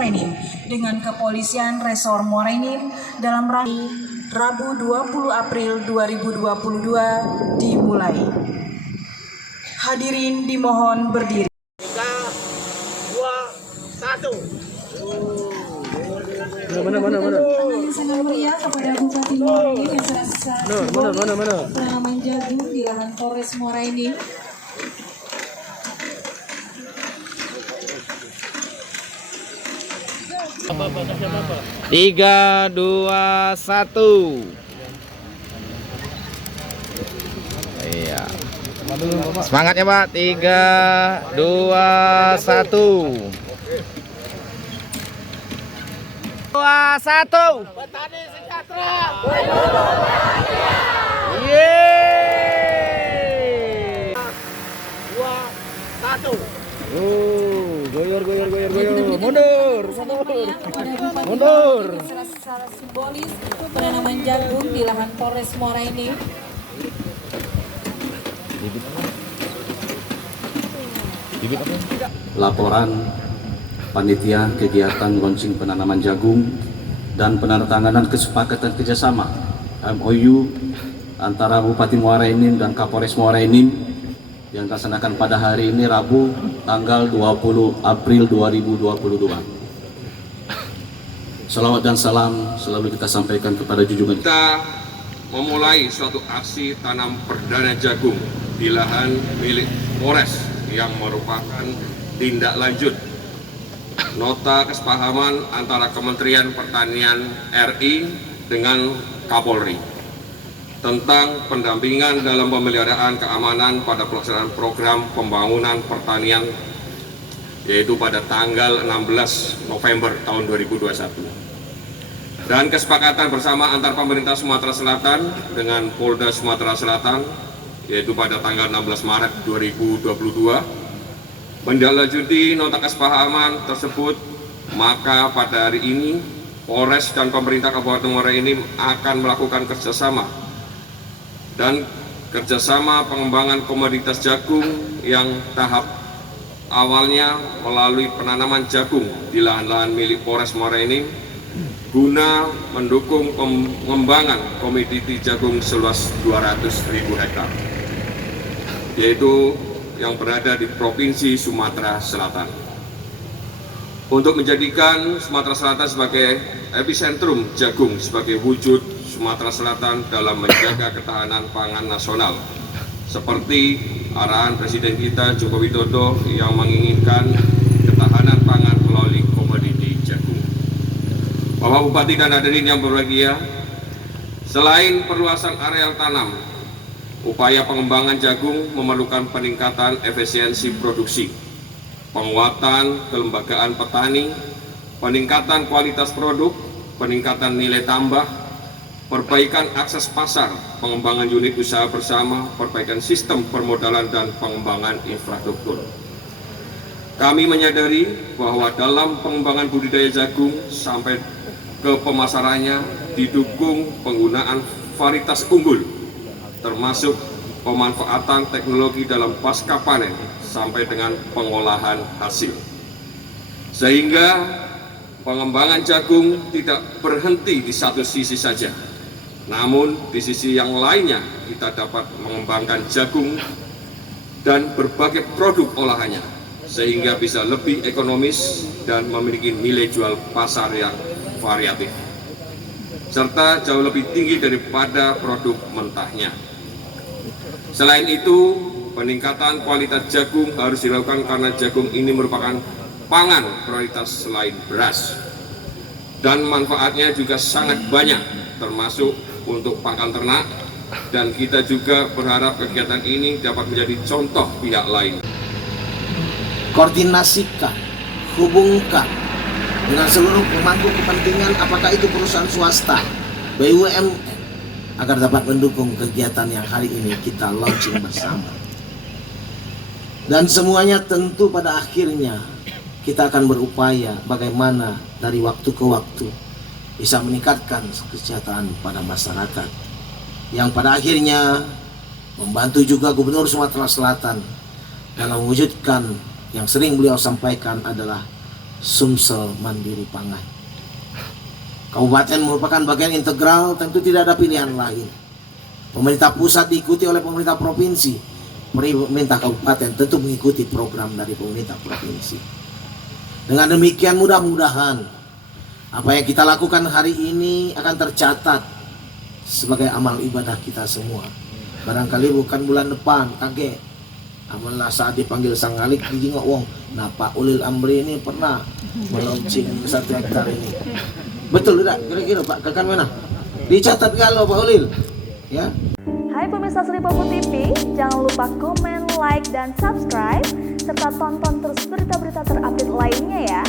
Muara Enim dengan Kepolisian Resor Muara Enim dalam rangka Rabu 20 April 2022 dimulai. Hadirin dimohon berdiri. 3, 2, 1. Mana. Yang sangat meriah kepada Bupati Muara Enim yang sedang penanaman jagung di lahan Polres Muara Enim. Tiga, dua, satu. Iya. Semangat ya Pak. 3, 2, 1. 2, 1. Petani sejahtera. Yeay. 2, 1. Goyor. Mundur. Secara simbolis penanaman jagung di lahan Polres Muara Enim. Laporan panitia kegiatan launching penanaman jagung dan penandatanganan kesepakatan kerjasama MOU antara Bupati Muara Enim dan Kapolres Muara Enim yang dilaksanakan pada hari ini Rabu tanggal 20 April 2022. Salawat dan salam selalu kita sampaikan kepada junjungan kita memulai suatu aksi tanam perdana jagung di lahan milik Polres yang merupakan tindak lanjut nota kesepahaman antara Kementerian Pertanian RI dengan Kapolri tentang pendampingan dalam pemeliharaan keamanan pada pelaksanaan program pembangunan pertanian yaitu pada tanggal 16 November tahun 2021. Dan kesepakatan bersama antar pemerintah Sumatera Selatan dengan Polda Sumatera Selatan yaitu pada tanggal 16 Maret 2022 menindaklanjuti nota kesepahaman tersebut, maka pada hari ini Polres dan pemerintah Kabupaten Muara Enim akan melakukan kerjasama dan kerjasama pengembangan komoditas jagung yang tahap awalnya melalui penanaman jagung di lahan-lahan milik Polres Muara Enim guna mendukung pengembangan komoditi jagung seluas 200.000 hektar, yaitu yang berada di Provinsi Sumatera Selatan. Untuk menjadikan Sumatera Selatan sebagai epicentrum jagung sebagai wujud Sumatera Selatan dalam menjaga ketahanan pangan nasional, seperti arahan Presiden kita Joko Widodo yang menginginkan ketahanan pangan melalui komoditi jagung. Bapak Bupati dan hadirin yang berbahagia, selain perluasan areal tanam, upaya pengembangan jagung memerlukan peningkatan efisiensi produksi, penguatan kelembagaan petani, peningkatan kualitas produk, peningkatan nilai tambah, perbaikan akses pasar, pengembangan unit usaha bersama, perbaikan sistem permodalan dan pengembangan infrastruktur. Kami menyadari bahwa dalam pengembangan budidaya jagung sampai ke pemasarannya didukung penggunaan varietas unggul, termasuk pemanfaatan teknologi dalam pasca panen sampai dengan pengolahan hasil. Sehingga pengembangan jagung tidak berhenti di satu sisi saja, namun di sisi yang lainnya kita dapat mengembangkan jagung dan berbagai produk olahannya sehingga bisa lebih ekonomis dan memiliki nilai jual pasar yang variatif serta jauh lebih tinggi daripada produk mentahnya. Selain itu, peningkatan kualitas jagung harus dilakukan karena jagung ini merupakan pangan prioritas selain beras dan manfaatnya juga sangat banyak, termasuk untuk pakan ternak, dan kita juga berharap kegiatan ini dapat menjadi contoh pihak lain. Koordinasikan, hubungkan dengan seluruh pemangku kepentingan, apakah itu perusahaan swasta, BUMN, agar dapat mendukung kegiatan yang hari ini kita launching bersama. Dan semuanya tentu pada akhirnya kita akan berupaya bagaimana dari waktu ke waktu bisa meningkatkan kesejahteraan pada masyarakat, yang pada akhirnya membantu juga Gubernur Sumatera Selatan dalam mewujudkan yang sering beliau sampaikan adalah Sumsel Mandiri Pangan. Kabupaten merupakan bagian integral, tentu tidak ada pilihan lain. Pemerintah pusat diikuti oleh pemerintah provinsi, pemerintah kabupaten tentu mengikuti program dari pemerintah provinsi. Dengan demikian mudah-mudahan apa yang kita lakukan hari ini akan tercatat sebagai amal ibadah kita semua. Barangkali bukan bulan depan, kaget. Amalah saat dipanggil sang ngalik dijingok wong. Nah Pak Ulil Amri ini pernah melaunching 1 hektar ini. Betul tidak? Kira-kira Pak Kakan mana? Dicatat kalau Pak Ulil. Ya. Hai pemirsa Sri Popo TV, jangan lupa komen, like, dan subscribe serta tonton terus berita-berita terupdate lainnya ya.